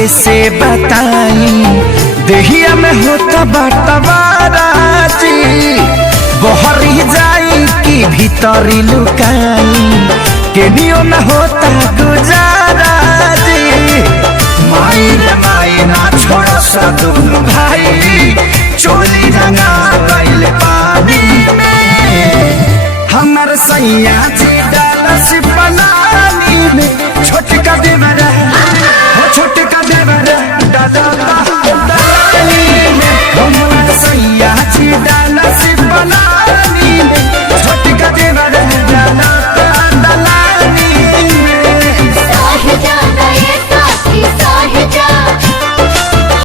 कैसे बताई देहिया में होता बटवाराजी बहरी जाई कि भीतरी लुकाई केनियो न होता गुजाराजी माई रे माई ना छोड़ सदुन भाई चोली रंगा गइल पानी में हमर सैया जी डालस पलानी में छोटका देवर